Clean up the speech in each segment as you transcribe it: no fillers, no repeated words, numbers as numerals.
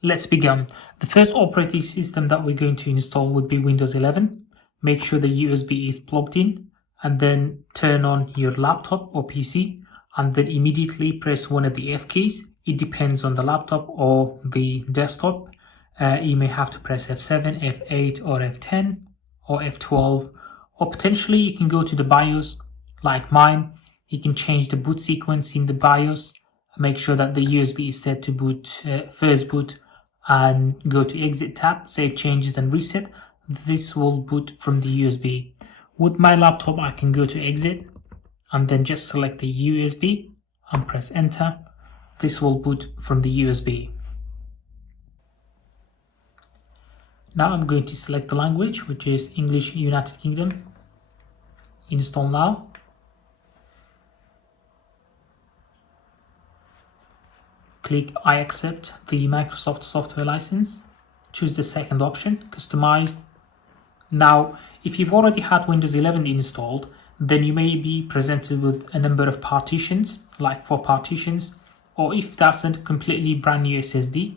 Let's begin. The first operating system that we're going to install would be Windows 11. Make sure the USB is plugged in and then turn on your laptop or PC and then immediately press one of the F keys. It depends on the laptop or the desktop. You may have to press F7, F8 or F10 or F12, or potentially you can go to the BIOS like mine. You can change the boot sequence in the BIOS, make sure that the USB is set to boot, first boot, and go to exit tab, save changes and reset. This will boot from the USB. With my laptop I can go to exit and then just select the USB and press enter. This will boot from the USB. Now I'm going to select the language, which is English United Kingdom. Install now. Click I accept the Microsoft software license. Choose the second option, customize. Now, if you've already had Windows 11 installed, then you may be presented with a number of partitions, like 4 partitions, or if that's a completely brand new SSD,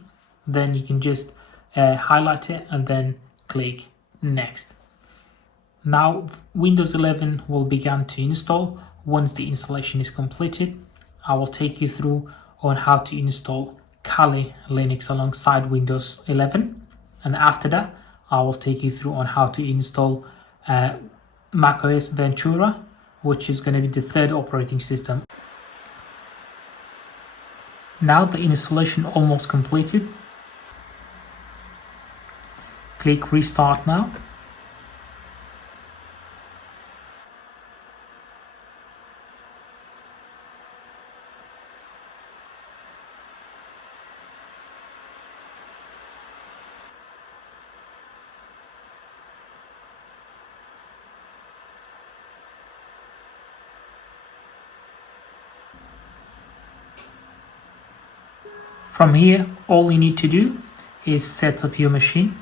then you can just highlight it and then click next. Now, Windows 11 will begin to install. Once the installation is completed, I will take you through on how to install Kali Linux alongside Windows 11, and after that I will take you through on how to install macOS Ventura, which is going to be the third operating system. Now the installation almost completed. Click restart now. From here, all you need to do is set up your machine.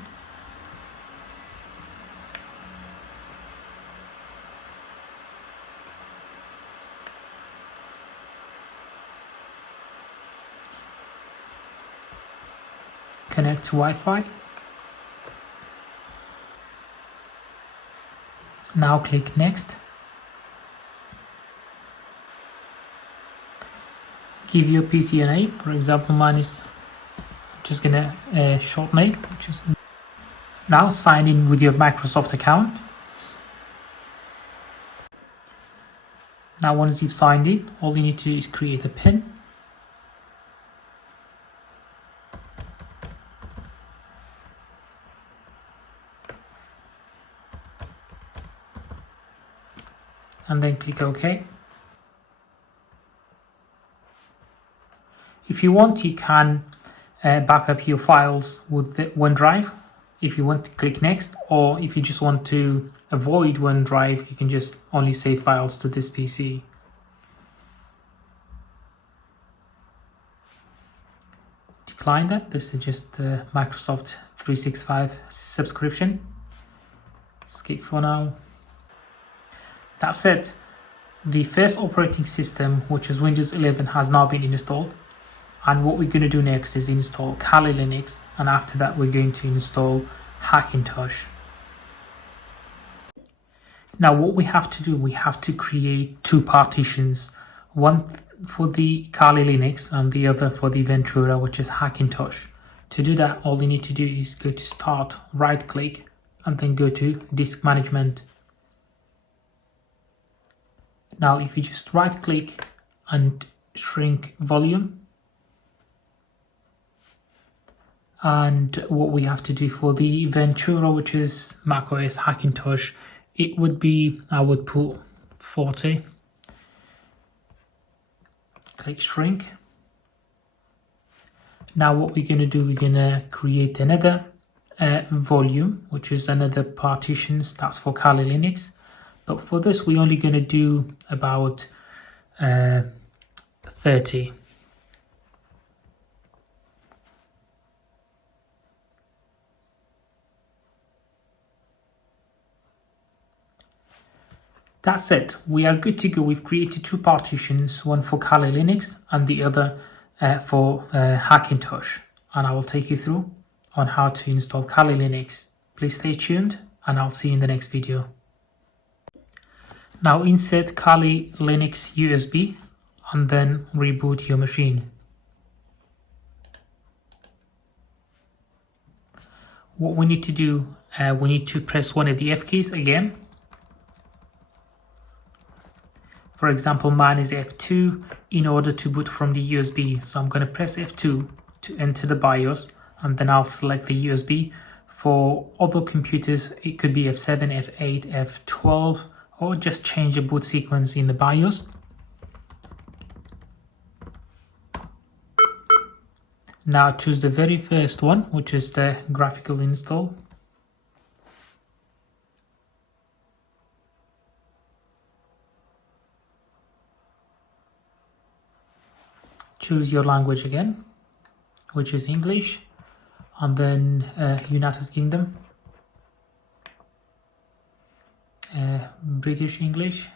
Connect to Wi-Fi. Now click next. Give your PC a name. For example, mine is just gonna short name, which is. Now sign in with your Microsoft account. Now once you've signed in, all you need to do is create a PIN. And then click OK. If you want, you can back up your files with the OneDrive. If you want to click next, or if you just want to avoid OneDrive, you can just only save files to this PC. Decline that. This is just Microsoft 365 subscription. Skip for now. That's it. The first operating system, which is Windows 11, has now been installed. And what we're going to do next is install Kali Linux, and after that we're going to install Hackintosh. Now what we have to do, we have to create 2 partitions, one for the Kali Linux and the other for the Ventura, which is Hackintosh. To do that, all you need to do is go to Start, right click, and then go to Disk Management. Now if you just right click and shrink volume, and what we have to do for the Ventura, which is macOS Hackintosh, it would be, I would put 40. Click shrink. Now what we're going to do, we're going to create another volume, which is another partitions, that's for Kali Linux. But for this, we're only going to do about 30. That's it. We are good to go. We've created 2 partitions, one for Kali Linux and the other for Hackintosh. and I will take you through on how to install Kali Linux. Please stay tuned and I'll see you in the next video. Now insert Kali Linux USB and then reboot your machine. What we need to do, we need to press one of the F keys again. For example, mine is F2 in order to boot from the USB. So I'm going to press F2 to enter the BIOS, and then I'll select the USB. For other computers, it could be F7, F8, F12, or just change the boot sequence in the BIOS. Now choose the very first one, which is the graphical install. Choose your language again, which is English, and then United Kingdom, British English,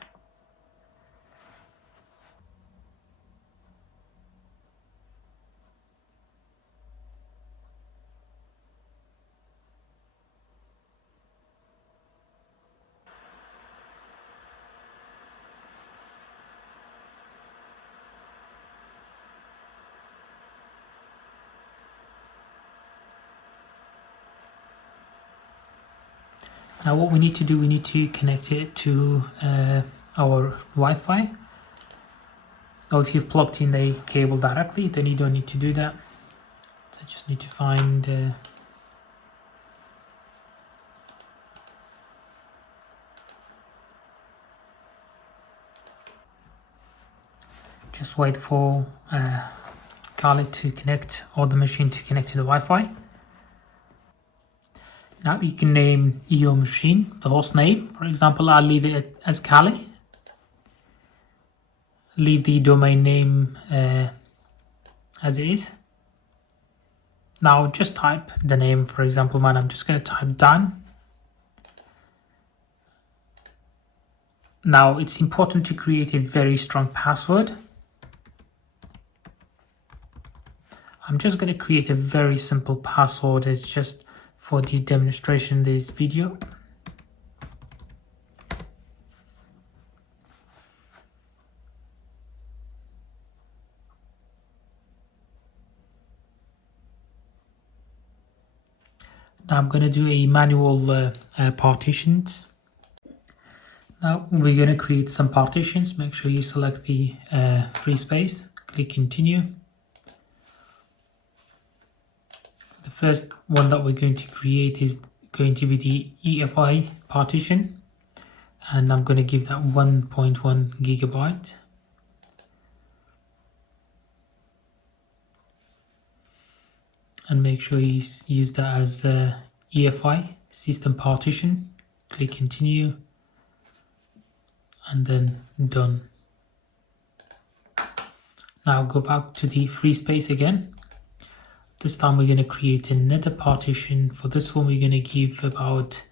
Now what we need to do, we need to connect it to our Wi-Fi. Or if you've plugged in the cable directly, then you don't need to do that. So just need to find just wait for Kali to connect, or the machine to connect to the Wi-Fi. Now you can name your machine, the host name. For example, I'll leave it as Kali. Leave the domain name as it is. Now just type the name. For example, mine, I'm just going to type Dan. Now it's important to create a very strong password. I'm just going to create a very simple password. It's just for the demonstration of this video. Now I'm going to do a manual partitions. Now we're going to create some partitions. Make sure you select the free space, click continue. The first one that we're going to create is going to be the EFI partition, and I'm going to give that 1.1 gigabyte. And make sure you use that as EFI system partition. Click continue and then done. Now go back to the free space again. This time we're going to create another partition. For this one we're going to give about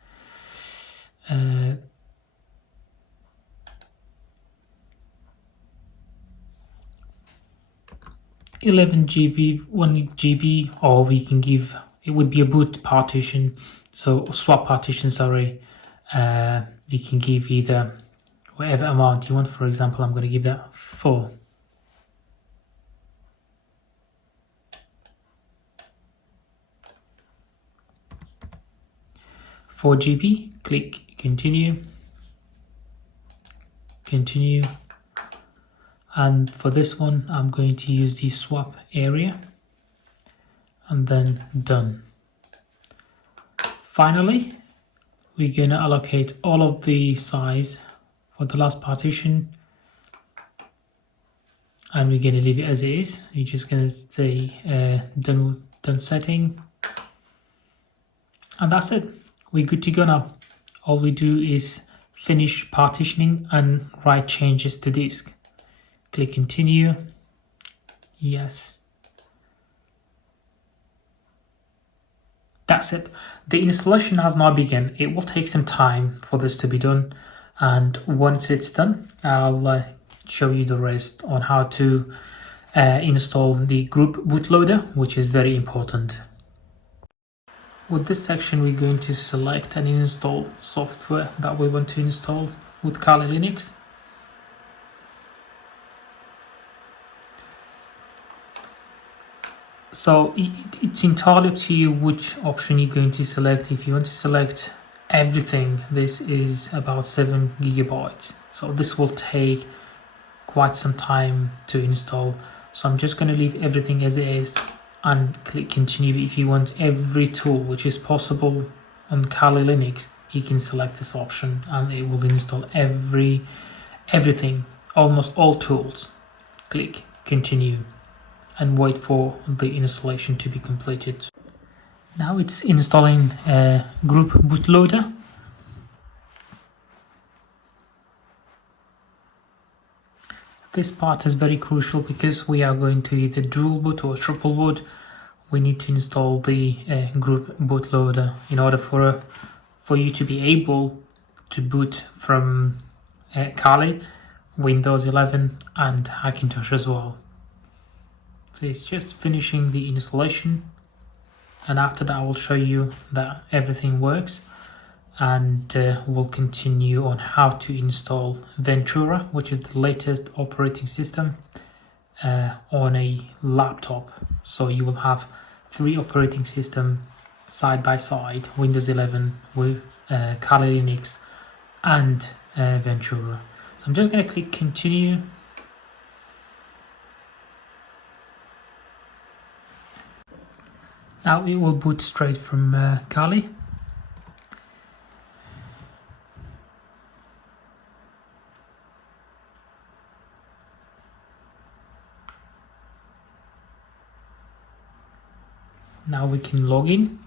11 GB, 1 GB, or we can give, it would be a boot partition, so swap partition, sorry. We can give either whatever amount you want. For example, I'm going to give that 4. GB, click continue, continue, and for this one I'm going to use the swap area and then done. Finally, we're going to allocate all of the size for the last partition, and we're going to leave it as it is. You're just going to say done setting, and that's it. We're good to go now. All we do is finish partitioning and write changes to disk. Click continue. Yes. That's it. The installation has now begun. It will take some time for this to be done, and once it's done, I'll show you the rest on how to install the group bootloader, which is very important. With this section, we're going to select and install software that we want to install with Kali Linux. So it's entirely up to you which option you're going to select. If you want to select everything, this is about 7 gigabytes. So this will take quite some time to install. So I'm just going to leave everything as it is and click continue. If you want every tool which is possible on Kali Linux, you can select this option and it will install everything, almost all tools. Click continue and wait for the installation to be completed. Now it's installing a group bootloader. This part is very crucial because we are going to either dual boot or triple boot. We need to install the group bootloader in order for you to be able to boot from Kali, Windows 11 and Hackintosh as well. So it's just finishing the installation, and after that I will show you that everything works, and we'll continue on how to install Ventura, which is the latest operating system on a laptop. So you will have 3 operating systems side by side: Windows 11 with Kali Linux and Ventura. So I'm just going to click continue. Now it will boot straight from Kali. Now we can log in.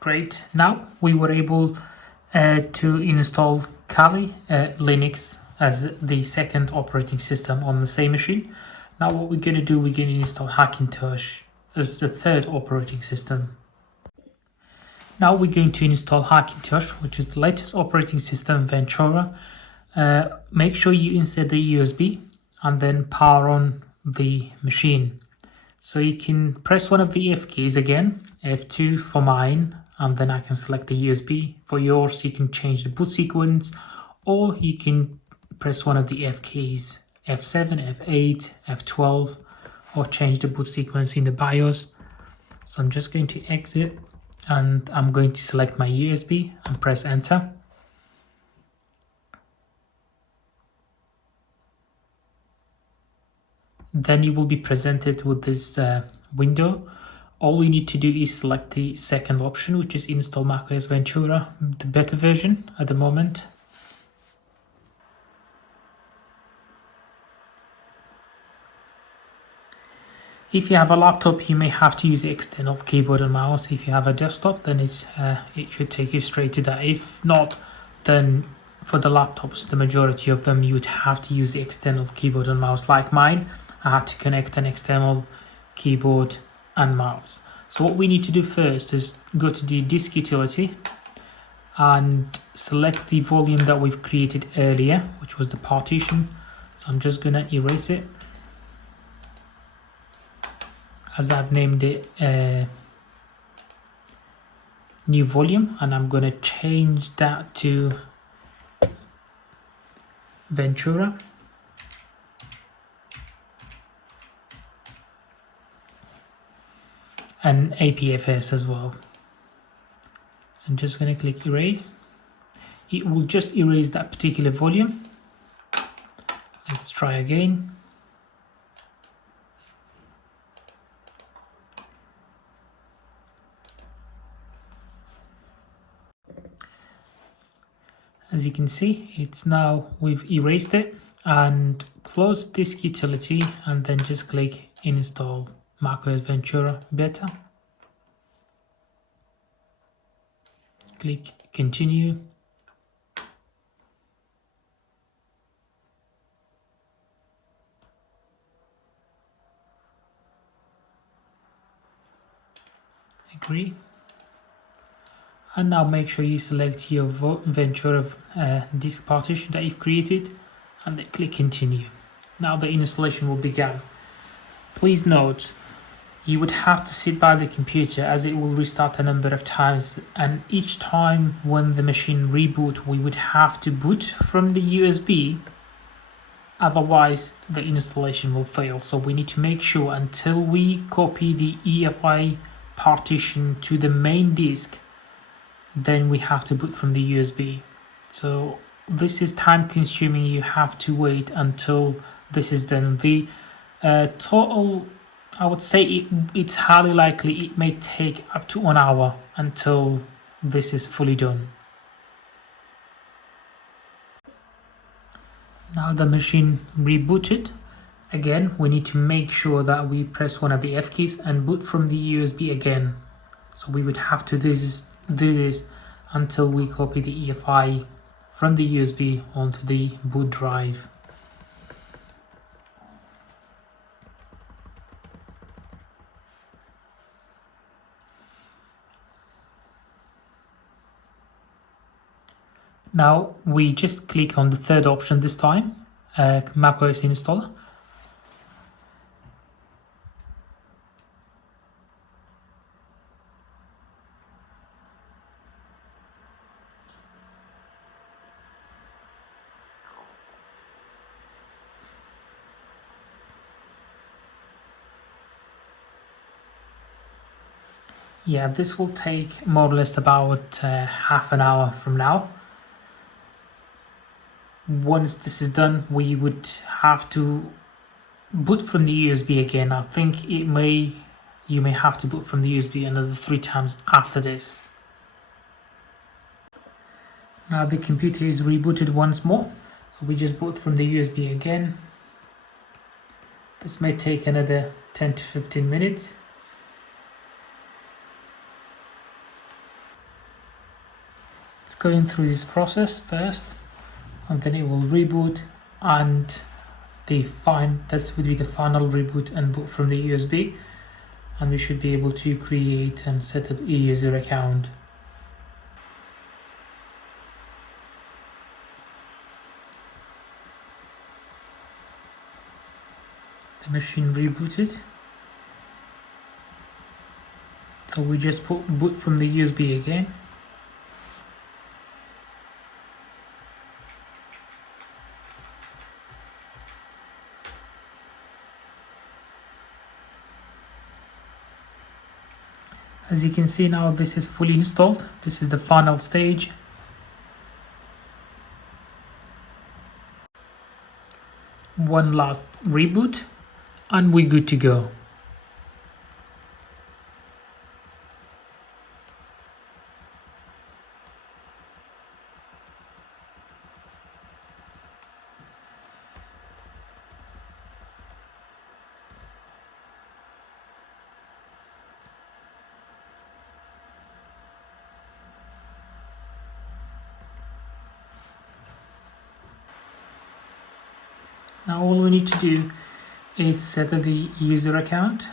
Great. Now we were able to install Kali Linux as the second operating system on the same machine. Now what we're going to do, we're going to install Hackintosh as the third operating system. Now we're going to install Hackintosh, which is the latest operating system, Ventura. Make sure you insert the USB and then power on the machine. So you can press one of the F keys again, F2 for mine, and then I can select the USB. For yours, you can change the boot sequence, or you can press one of the F keys, F7, F8, F12, or change the boot sequence in the BIOS. So I'm just going to exit, and I'm going to select my USB and press enter. Then you will be presented with this window. All we need to do is select the second option, which is install macOS Ventura, the beta version at the moment. If you have a laptop, you may have to use the external keyboard and mouse. If you have a desktop, then it should take you straight to that. If not, then for the laptops, the majority of them, you would have to use the external keyboard and mouse. Like mine, I had to connect an external keyboard and mouse. So what we need to do first is go to the disk utility and select the volume that we've created earlier, which was the partition. So I'm just gonna erase it, as I've named it new volume, and I'm gonna change that to Ventura. And APFS as well. So I'm just going to click erase. It will just erase that particular volume. Let's try again. As you can see, it's now, we've erased it, and close disk utility and then just click install macOS Ventura beta. Click continue. Agree. And now make sure you select your Ventura disk partition that you've created and then click continue. Now the installation will begin. Please note, you would have to sit by the computer as it will restart a number of times, and each time when the machine reboot we would have to boot from the USB, otherwise the installation will fail. So we need to make sure until we copy the EFI partition to the main disk, then we have to boot from the USB. So this is time consuming, you have to wait until this is done. The total, I would say it's highly likely it may take up to 1 hour until this is fully done. Now the machine rebooted. Again, we need to make sure that we press one of the F keys and boot from the USB again. So we would have to do this until we copy the EFI from the USB onto the boot drive. Now we just click on the third option this time, macOS installer. Yeah, this will take more or less about half an hour from now. Once this is done, we would have to boot from the USB again. I think you may have to boot from the USB another 3 times after this. Now the computer is rebooted once more, so we just boot from the USB again. This may take another 10 to 15 minutes. It's going through this process first, and then it will reboot, and that would be the final reboot and boot from the USB, and we should be able to create and set up a user account. The machine rebooted, so we just boot from the USB again. As you can see now, this is fully installed. This is the final stage. One last reboot and we're good to go. Now all we need to do is set up the user account.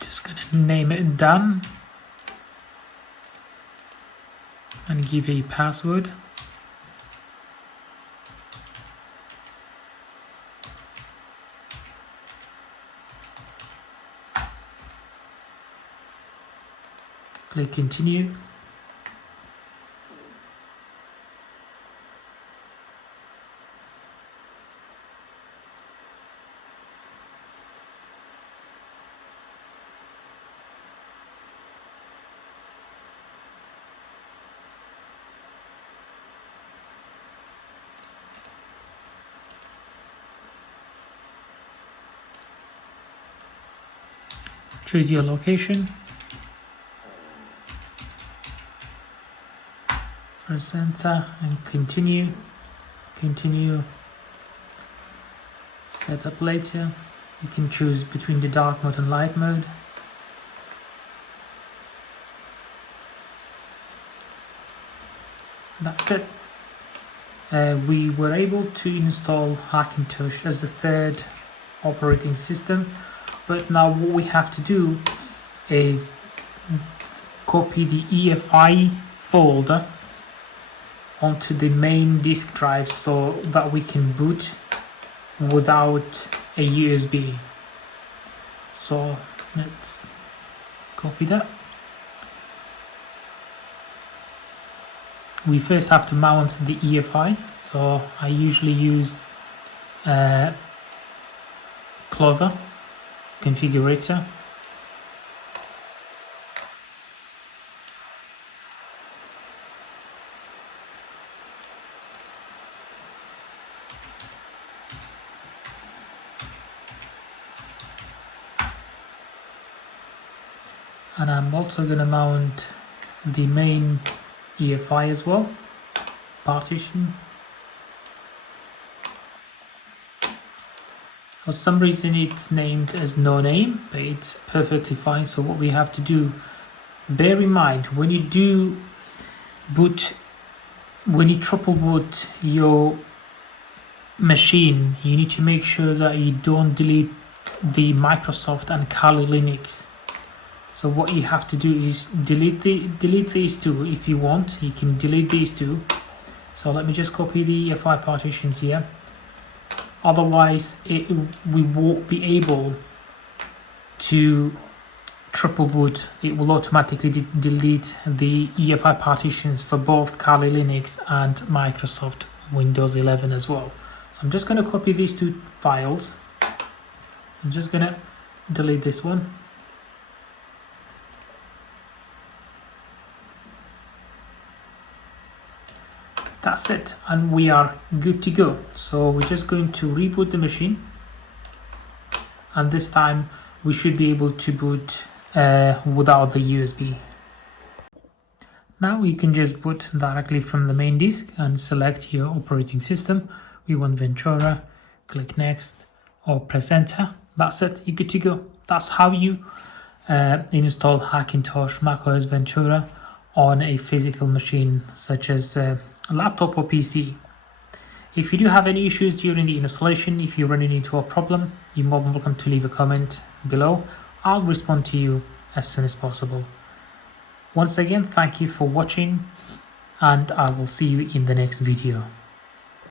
Just gonna name it done and give a password. Click continue. Choose your location. Press enter and continue. Setup later. You can choose between the dark mode and light mode. That's it. We were able to install Hackintosh as the third operating system, but now what we have to do is copy the EFI folder onto the main disk drive so that we can boot without a USB. So let's copy that. We first have to mount the EFI, so I usually use Clover configurator. And I'm also going to mount the main EFI as well, partition. For some reason it's named as no name, but it's perfectly fine. So what we have to do, bear in mind when you do boot, when you triple boot your machine, you need to make sure that you don't delete the Microsoft and Kali Linux. So what you have to do is delete these two. If you want, you can delete these two. So let me just copy the EFI partitions here. Otherwise, we won't be able to triple boot. It will automatically delete the EFI partitions for both Kali Linux and Microsoft Windows 11 as well. So I'm just going to copy these two files. I'm just going to delete this one. That's it, and we are good to go. So we're just going to reboot the machine, and this time we should be able to boot without the USB. Now you can just boot directly from the main disk and select your operating system. We want Ventura, click next or press enter. That's it, you're good to go. That's how you install Hackintosh macOS Ventura on a physical machine such as a laptop or PC. If you do have any issues during the installation, if you're running into a problem, you're more than welcome to leave a comment below. I'll respond to you as soon as possible. Once again, thank you for watching, and I will see you in the next video.